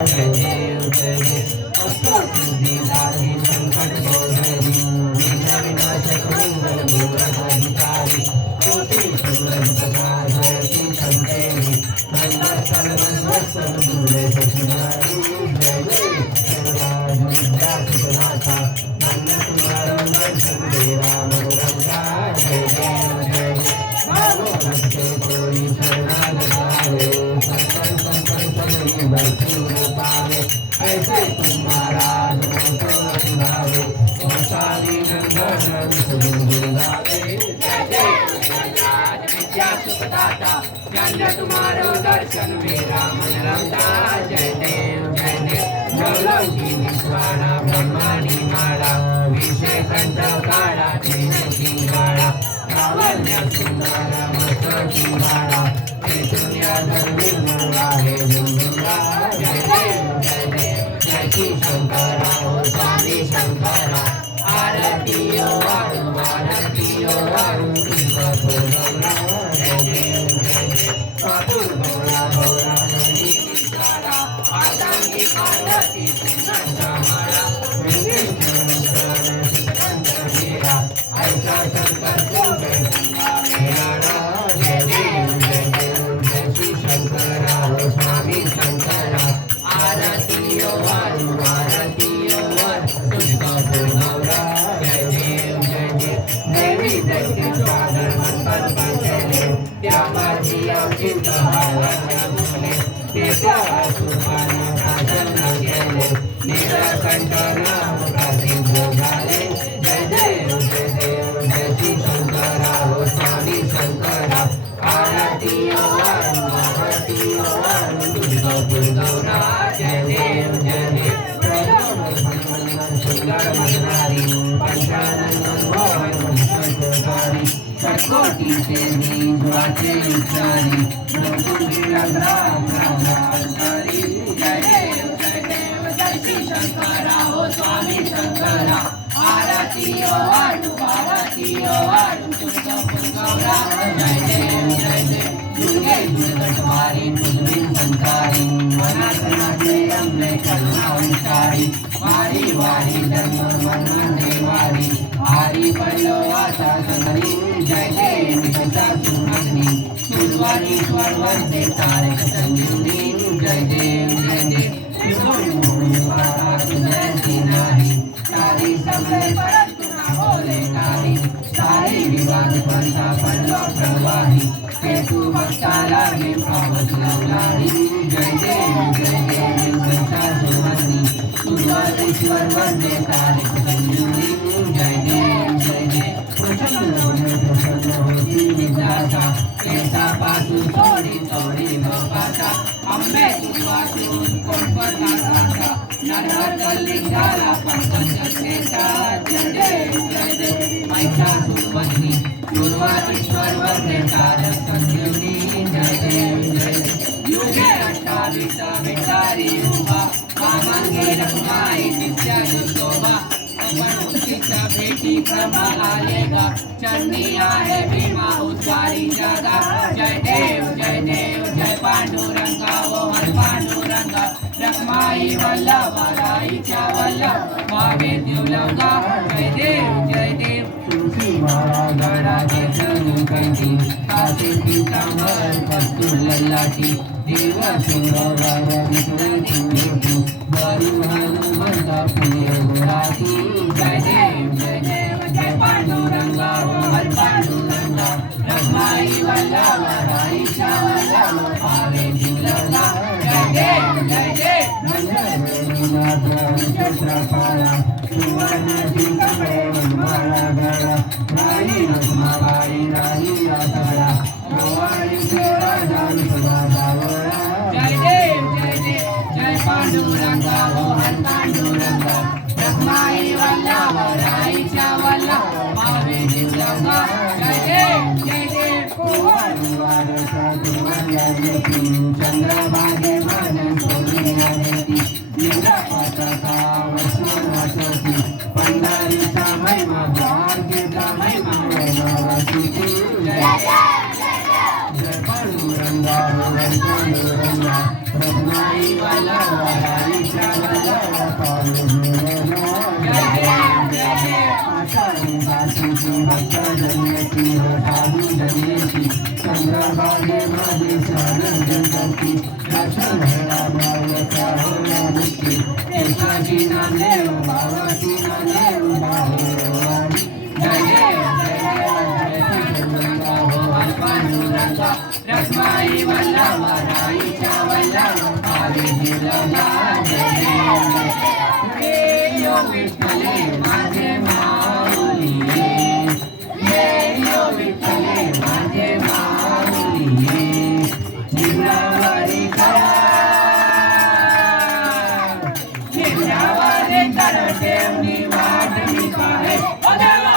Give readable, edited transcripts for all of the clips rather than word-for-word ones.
जय देव जय देव असो सिद्धिदात्री संकट मोचनी विघ्न विनाशक मंगल मूलधिकारी ज्योति सुंदर प्रकाश जयति संतेनि मंगल सर्वस्व दूरे सचिवारी जय जय सर्वराज विद्या सुनाथा मन तुम्हारो दर्शन देवा मनोरंगा जय देव जय देव भगवत के कोई शरणागत संतन संतन सदनि बरती पावे ऐसे तुम महाराज को भावे वैशाली नंदन सुंदर गावे जय जय राज विद्या सुखदाता जन्म तुम्हारो दर्शन मेरा मन रमता जय देव नवलौकी विश्वाना ब्रह्माणी माला विषय कंठ काळा तेजसी गाळा लावण्य सुंदर मस्तकी गाळा चैतन्य धर्मी आहे जंगला जय देव जय श्री शंकरा हो स्वामी शंकरा आरती ओ आरती ओ तुझा गौरा जय देव पातुर गौरा गौरा हरी काळा आतांगी पार्वती सुंदर माळा ऐसा शंकर सुंदर जय देव जय श्री शंकरा हो स्वामी शंकरा आरती ओ तुझा गौरा जय देव देवी दैत्य स्वागत मंत्र बजले त्या माझी आमची भावाच्या बोले ते सुखाने साधन केले नीलकंठ नाम प्रसिद्ध झाले जय देव जय श्री शंकरा हो स्वामी शंकरा आरती ओ तुझा गौरा जय देव सुंदर मनारी पंचानन मोहन षटकोटी से वाचे उच्चारी जय देव जय श्री शंकरा हो स्वामी शंकरा आरती ओ तुझा गौरा जय देव दुर्गे दुर्गटवारी तुझी संकारी मनातनाचे अंबे करुणावंतारी वारी वारी जन्म मन देवारी आरी पडलो आता सगरी जय देव तुझा सुमग्नी सुरवारी स्वरवंते तारक संजीवनी जय देव जयंती नाही सारी सगळे परंतु ना बोले नाही सारी विवाद पंथा पडलो प्रवाही ते तू भक्ताला गे पावत लावणारी जय देव संचा सुमग्नी सुरवारीश्वर वंदे तारक संजीवनी जय देव प्रसन्न होती विद्याचा केसापासून थोडी बापाचा आंबे वाचून कोण पदार्थाचा नरहर लिंगाला पंकजतेचा जय देव महिषासुर वंदनी पूर्वाश्वर वंदे तारक संजीवनी जय देव युगे अष्टादश विचारी उभा कामांगे रखमाई नित्य शोभा मनुष्यच्या भेटी क्रम आलेगा चरणी आहे भीमा उद्गारी जागा जय देव जय पांडुरंगा ओ हर पांडुरंगा रखमाई वल्लभ राईच्या वल्लभ मागे दिवलंगा जय देव तुळशी माळा गडाचे जणू कैती काशी पितांबर कस्तूर ललाटी देव सुंदर विष्णू भेटू बरू हनुमंता प्रिय गुराती जय देव जय पांडुरंगा हर पांडुरंगा रखमाई वल्लभ राईच्या वल्लभ मागे दिवलंगा जय देव छत्रपाळा सुवर्ण सिंह माळा गळा राणी रखमाबाई राणी आसळा गवारी राजा विठोबा जावळा जय देव जय पांडुरंगा हो हर पांडुरंगा रखमाई वल्लभ राईच्या वल्लभ मागे दिवलंगा जय देव चंद्रभागे मन सोनिया देती पताका वसुमती पंढरीचा महिमा द्वारकेचा महिमा वैभवती जय पांडुरंगा हो पांडुरंगा रखमाई वल्लभ जन्याची भक्त जन्याची हो साधू जन्याची चंद्रभागे माझे शरण जगती दर्शन घडा भावचा होया मुक्ती केशाची नांदे भावाची नांदे उभारे जय पांडुरंगा रखमाई वल्लभा राईच्या वल्लभा पावे जिरला जय यो विठ्ठले माझे माऊली यो विठ्ठले माझे माऊली जिल्हावारी करा जिल्हावारी कर देवनी वाट मी पाहे ओ देवा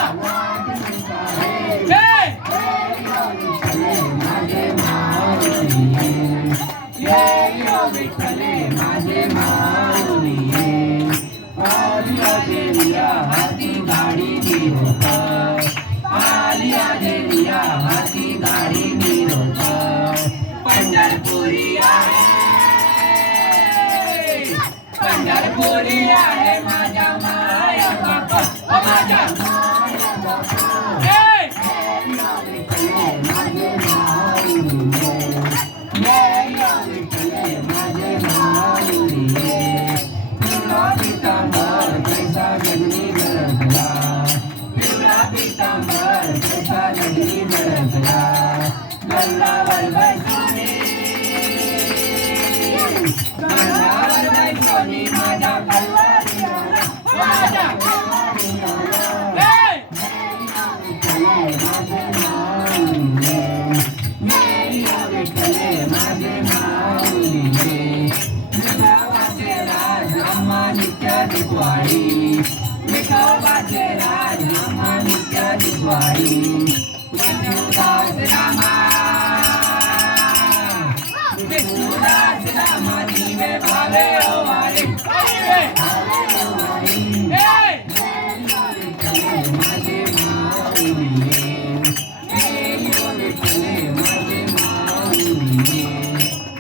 विठ्ठले माझे माऊली आलिया देविया हाती गाडी निरोपा आलिया देविया हाती गाडी निरोपा पंढरपुरी आहे माझ्या माया बापा ओ माझ्या माया बापा विठ्ठले माझे माऊली माझे माऊली पिवळा पितांबर कैसा जगनी गरजला पिवळा पितांबर कैसा जगनी गरजला गल्लावर बैसोनी माझ्या कल्वारी आला माझ्या कल्वारी आला माझे माऊली विठ्ठले माझे माऊली विठोबाचे राज आम्हा नित्य दिवाळी विठोबाचे राज आम्हा नित्य दिवाळी विष्णुदास रामा दिवे भावे ओवारी माझे माऊली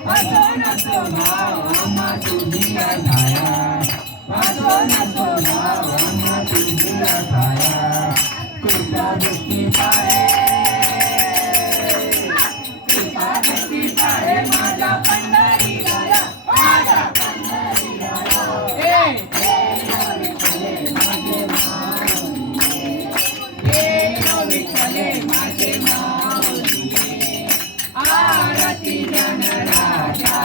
वासो भाव आम्हा तुझिया छाया वासो भाव आम्हा तुझिया छाया कृपा दृष्टी पाहे माझ्या पंढरी राया माझ्या पंढरी राया विठ्ठले माझे माऊली विठ्ठले माझे माऊली आरती जनराजा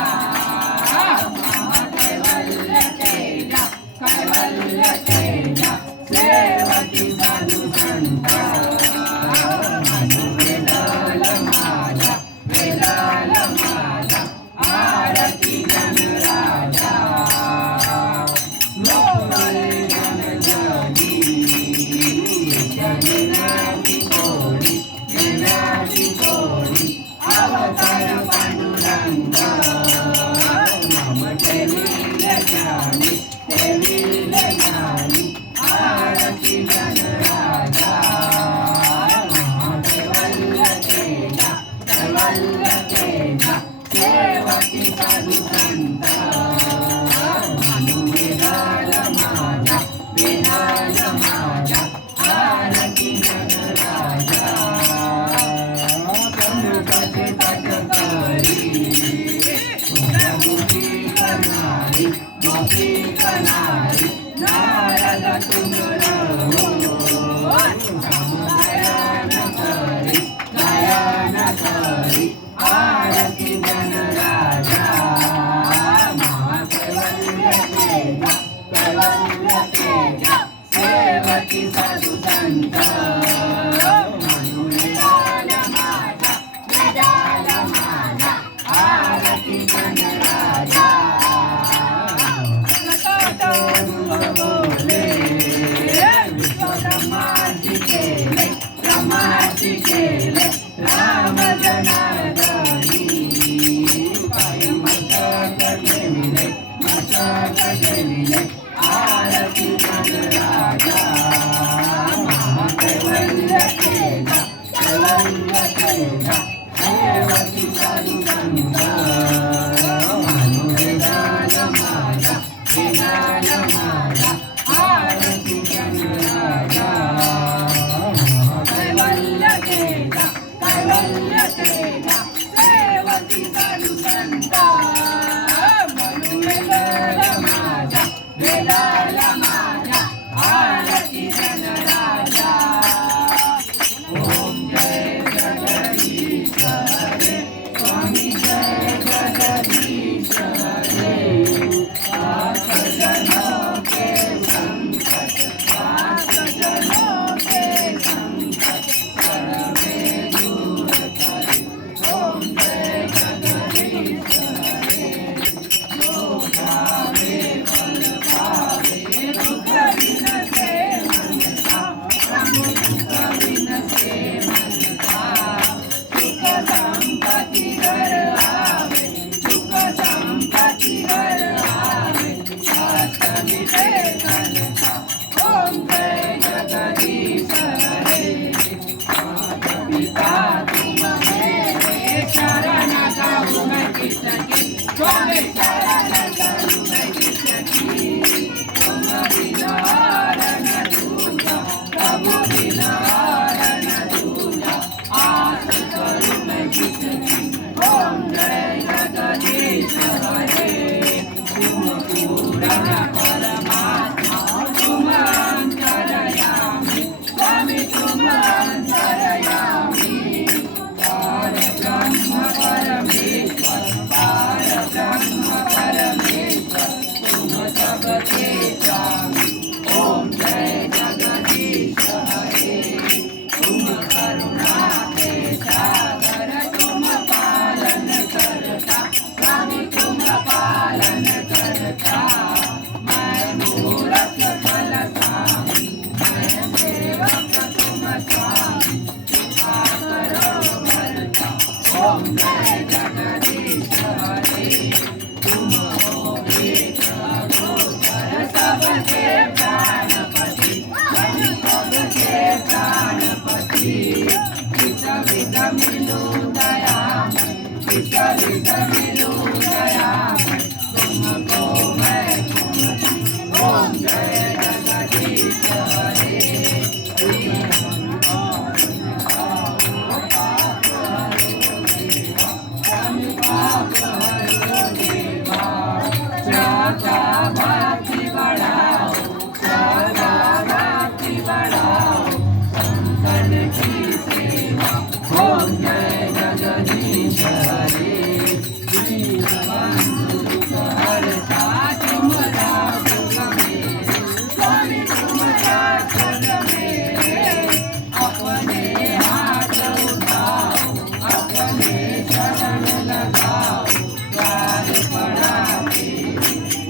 कैवल्य तेजा सेवती साधू संत वेदाल माझा आरती जनराजा लोकले जनजनी जगन्नाथी कोडी अवतार पांडुरंग नाम ठेविले ज्ञानी आरती जनराजा कैवल्य तेजा सेवती साधू संत वेदाल माझा आरती जनराजा कनकाचे ताट करी गोपी कनारी नारद गायन करी आरती जनराजा कैवल्य तेजा सेवती साधू संत माझा आरती जनराजा बोले ब्रह्माची केले राम जनार्दनी पाय मस्तक ठेविले आरती जनराजा कैवल्य तेजा सेवती साधू संत वेदाल माझा आरती जनराजा करता ओम जय जगदीश हरे माता पिता तुम मेरे शरण जाऊं मैं किसकी तुम्हें शरण जाऊं मैं किसकी तुम बिना न दूजा प्रभु बिना न दूजा आस करूं मैं किसकी ओम जय जगदीश हरे तुम पूर्ण परमात्मा तुम अंतर्यामी स्वामी तुम अंतर्यामी पार ब्रह्म परमेश्वर पार ब्रह्म परमेश्वर तुम सबके स्वामी ओम जय जगदीश हरे तुम करुणा के सागर तुम पालन करता स्वामी तुम पालन करता मैं मूरख फल स्वामी मैं सेवक तुम स्वामी कृपा करो भरता ओम जय जगदीश हरे तुम हो एक अगोचर सबके प्राणपति सबके प्राणपति किस विध मिलू दया किस विध मिलू दया तुमको मैं ओम जय जगदीश हरे भक्ति बढ़ाओ सदा भक्ति बढ़ाओ संतन की सेवा ओम जय जगदीश हरे दीनबंधु दुख हरता तुम राक्षस मेरे स्वामी तुम राक्षस मेरे अपने हाथ उठाओ अपने शरण लगाओ द्वार पड़ा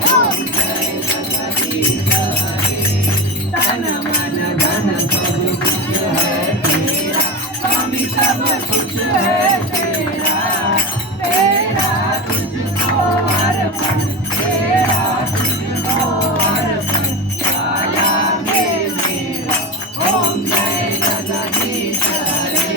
ओम जय जगदीश हरे तन मन धन सब कुछ है तेरा स्वामी सब कुछ है तेरा तेरा तुझको अर्पण तेरा तुझको अर्पण आया मेरा ओम जय जगदीश हरे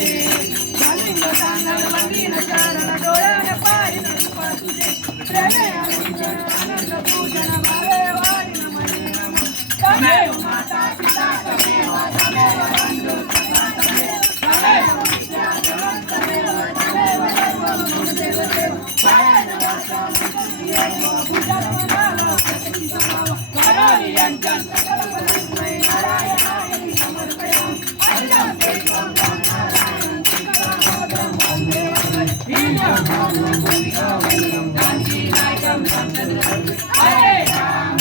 कलिंग तांडव मंदिर चरण डोळ्याने पाहिलं रूप तुझे प्रेमे आनंद पूजन भावे वारी नमने नमः तमेव माता पिता तमेव तमेव बंधु सखा तमेव विद्या जगत तमेव तमेव सर्वं गुरुदेव देव पायन वासं मुक्तिये पूजन मनाला सती समाव करोनि यंजन सकल परस्मै नारायणाय समर्पयामि अल्लाह देवं नारायण सिकरामोदं वन्दे हीनं भूमिका वन्दं कांची नायकं संततं हरे राम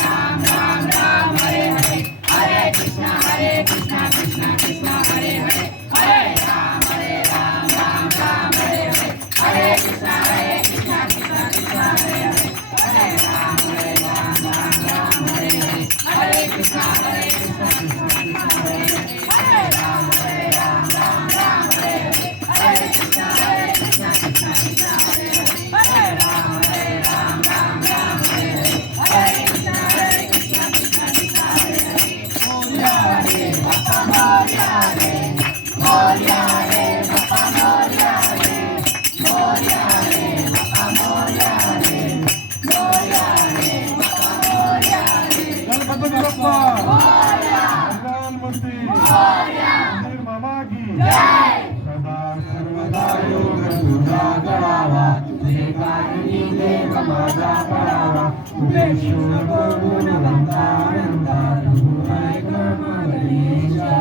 राम राम हरे हरे हरे कृष्णा कृष्णा कृष्णा हरे हरे हरे राम राम हरे हरे हरे कृष्णा कृष्णा कृष्णा हरे हरे हरे राम राम हरे हरे हरे कृष्णा कृष्णा कृष्णा हरे हरे हरे राम राम हरे हरे हरे कृष्णा कृष्णा कृष्णा हरे हरे हरे राम राम हरे हरे हरे कृष्णा कृष्णा कृष्णा हरे हरे मोरया रे बाप्पा मोरया रे मोरया रे बाप्पा मोरया रे मोरया रे बाप्पा मोरया रे गणपती बाप्पा मोरया गणपती मोरया मंदिर मामा की जय सदा सर्वदा योग तुझा गळावा तुझे कारणी देव माझा पडावा तुझे शिव गुणवंता आनंदा तू ऐक गणेशा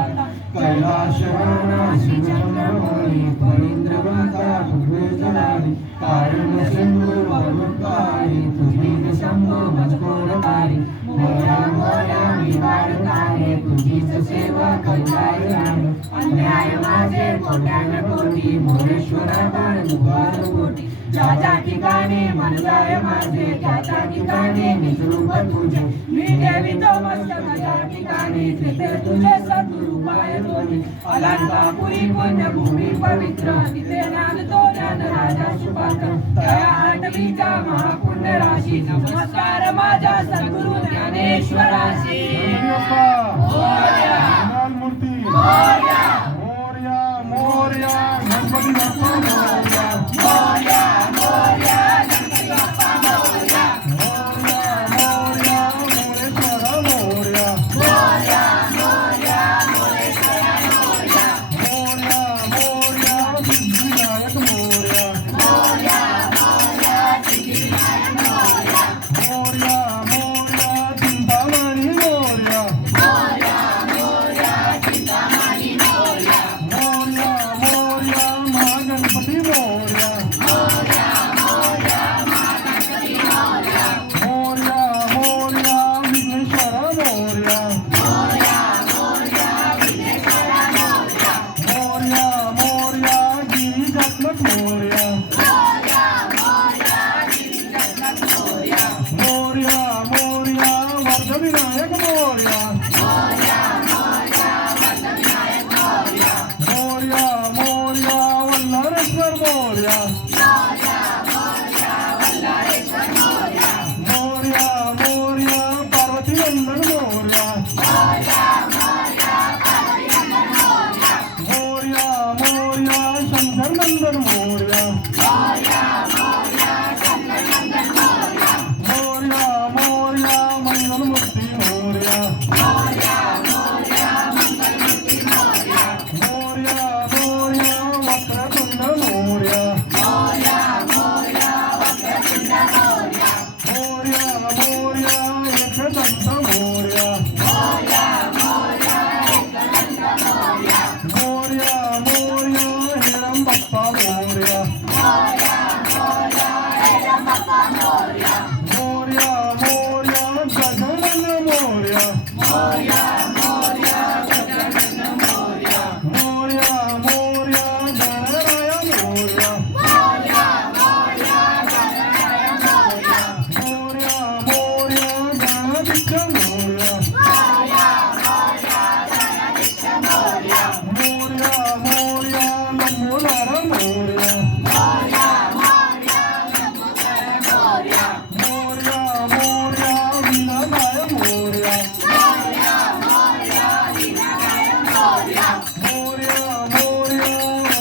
कैलाश वर्णाशी चंद्रमौळी फणींद्रवंता तुझे जलाली कारण सिंधू वरुणकारी तुझी शंभो मजकोरकारी मोया मोया मी वाढतारे तुझीच सेवा करताय जाणे अन्याय माझे कोट्यान कोटी मोरेश्वरा बाण दुपार कोटी ज्या ज्या ठिकाणी मन जाय माझे त्या त्या ठिकाणी निजरूप तुझे मी देवितो मस्तक ज्या ठिकाणी तिथे तुझे सद्रूपाय दोन्ही अलंकापुरी पुण्यभूमी पवित्र तिथे ज्ञान तो ज्ञान राजा सुपात्र त्या आठवीच्या महापुण्य राशी नमस्कार माझ्या सद्गुरु ज्ञाने विघ्नेश्वराची गणपती बाप्पा मोरया मंगल मूर्ती मोरया मोरया मोरया गणपती बाप्पा मोरया मोरया मोरया गणपती बाप्पा मोरया मोरया मोरया मोरेश्वरा मोरया मोरया मोरया मोरेश्वरा मोरया मोरया मोरया सिद्धिविनायक मोरया मोरया मोरया सिद्धिविनायक मोरया मोरया मोरया चिंतामणी मोरया मोरया मोरया चिंतामणी मोरया मोरया मोरया महागणपती मोरया मोरया मोरया महागणपती मोरया मोरया मोरया विघ्नेश्वरा मोरया मोरया मोरया विघ्नेश्वरा मोरया मोरया मोरया गिरिजात्मक मोरया मोरया मोरया गिरिजात्मक मोरया मोरया मोरया वर्धविनायक मोरया मोरया मोरया वरदविनायक मोरया मोरया मोरया वल्लारेश्वर मोरया मोरया मोरया वल्लारेश्वर मोरया मोरया मोरया पार्वती नंदन मोरया मोरया मोरया पार्वतीनंदन मोरया मोरया मोरया शंकर नंदन मोरया मोरया मोरया शंकरनंदन मोरया मोरया मोरया मंगलमूर्ती मोरया मोरया मोरया मंगलमूर्ती मोरया मोरया मोरया वक्रतुंड मोरया मोरया मोरया वक्रतुंड मोरया मोरया मोरया एकदंत मोरया मोरया मोरया एकदंत मोरया मोरया मोरया हिरंबप्पा मोरया मोरया मोरया हिरंबप्पा मोरया मोरया मोरया गजानन मोरया मोरया मोरया गजानन मोरया मोरया मोरया गणराया मोरया मोरया मोरया गणराय मोरया मोरया मोरया गणाधीश मोरया मोरया मोरया गणाधीश मोरया मोरया मोरया लंबोदर मोरया मोरया मोरया लंबोदर मोरया मोरया मोरया वीणादाय मोरया मोरया मोरया वीणादाय मोरया मोरया मोरया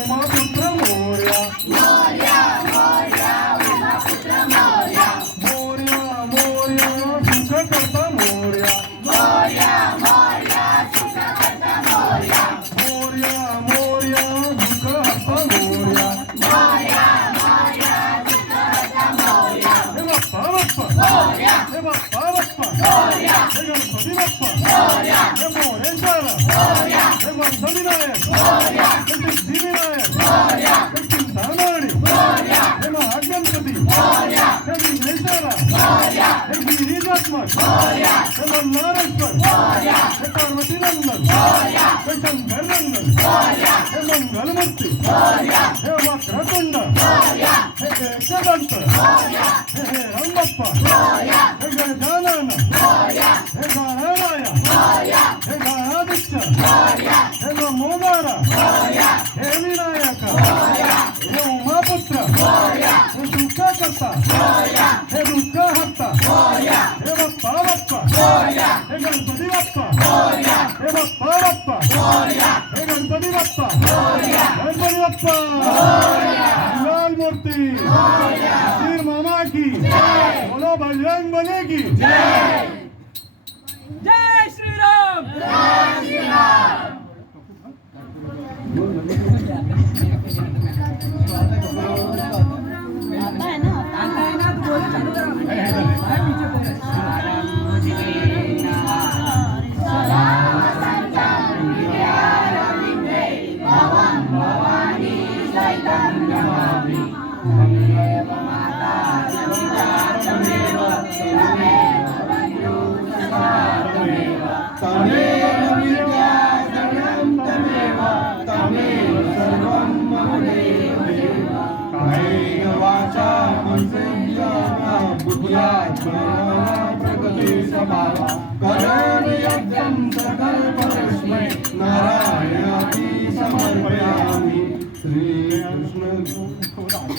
उमापुत्र मोरया मोरया मोरया उमापुत्र मोरया मोरया मोरया सुखकर्ता मोरया मोरया मोरया सुखकर्ता मोरया मोरया मोरया दुःखहर्ता मोरया मोरया मोरया सुखकर्ता मोरया हे बाप्पा बाप्पा मोरया हे बाप्पा बाप्पा मोरया हे गणपती बाप्पा मोरया हे मोरेश्वर मोरया हे वर्धविनायक मोरया हे सिद्धिविनायक मोरया हे चिंतामणी मोरया हे महागणपती मोरया हे विघ्नेश्वर मोरया हे गिरिजात्मक मोरया हे मल्हारेश्वर मोरया हे पार्वती नंदन मोरया हे शंकर नंदन मोरया हे मंगलमूर्ती मोरया हे वक्रतुंड मोरया हे एकदंत मोरया हे हेरंबप्पा मोरया हे गजानन मोरया हे गणराया मोरया हे गणाधीश मोरया हे लंबोदर मोरया हे विनायक मोरया हे उमापुत्र मोरया हे सुखकर्ता मोरया हे दुःखहर्ता मोरया हे बाप्पा बाप्पा मोरया हे गणपती बाप्पा मोरया हे बाप्पा बाप्पा मोरया हे गणपती बाप्पा मोरया गणपती बाप्पा मंगल मूर्ती वीर मामा की बोलो बजरंग बली की जय श्रीराम जय श्रीराम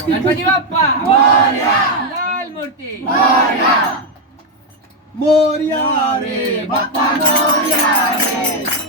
गणपती बाप्पा मोरया लाल मूर्ती मोरया मोरया रे बाप्पा मोरया रे